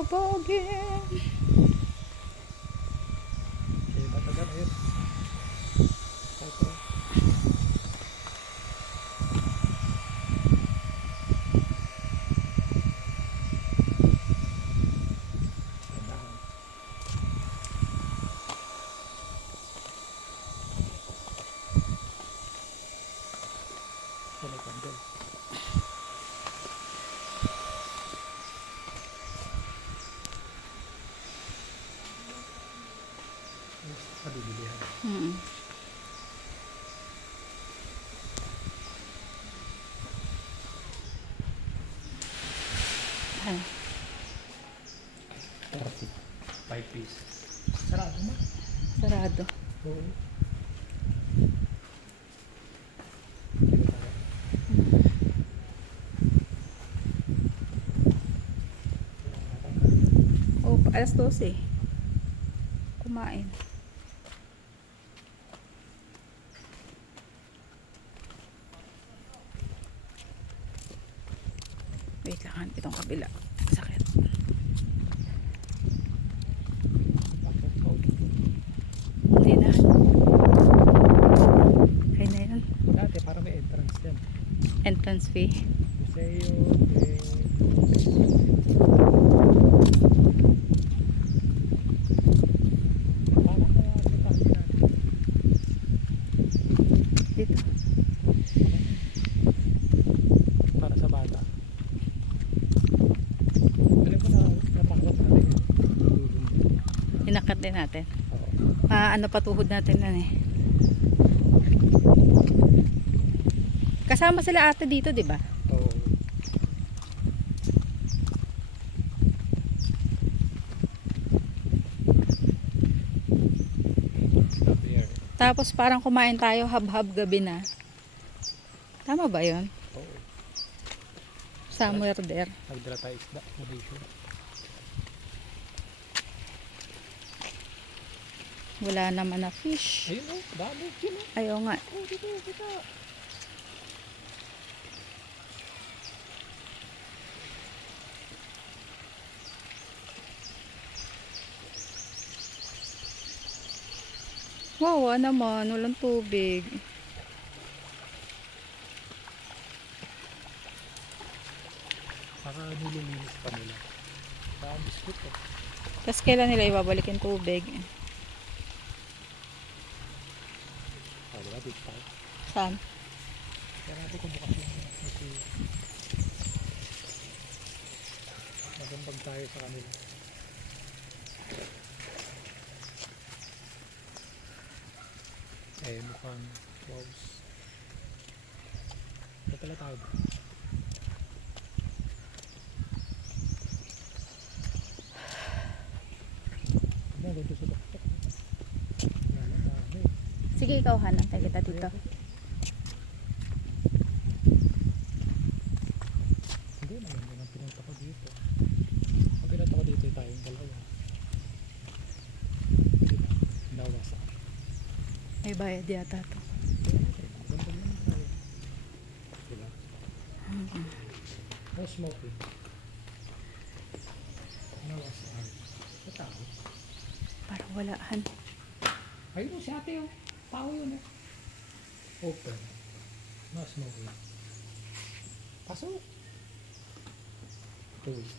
papagin. Okay, matagal ayun. Ito. Wala tanggal. Padibilihan. Ay, 5 pieces. Sarado mo? sarado. Oo. Oh, alas 12. Kumain. Wait lang, itong kabila. Sakit. Hindi na. Kaya na yan. Dati para may entrance yan. Entrance fee. Museo Dito. para sa bata. Alam ko na natakot natin yun. Inakat din natin. Oo. Ano patuhod natin na eh. Kasama sila ate dito, di ba? Oo. There. Tapos parang kumain tayo hab-hab gabi na. Tama ba yun? Oo. Somewhere there. Nagdala tayo isda. Malaysia. Wala naman na fish. Ayun o. Dami. Yun o. Ayaw nga. Oh, dito. Dito. Wow, naman. Walang tubig. Saka nililinis pa nila. Saka ang biskut o. Tapos kailan nila ibabalik yung tubig? Ah, wala dito tayo. Saan? Kaya natin kung bukas yung kasi magandang tayo sa kanila. Eh, mukhang wows. Ito pala tao ba? Ano, ganito sa tuktok. Yan, ang dami. Sige, ikaw hanang tayo kita dito. Hindi naman, yun ang pinunta ko dito. Ang pinunta ko dito tayong dalawa. Hindi na, nawasa. May bayad yata to. Ganda naman tayo. Diba? No smoking. Nawasa. Sa tao. Parang walaan. Ayun si ate yung tao yun eh. Open. No smoking. Pasok. Tools.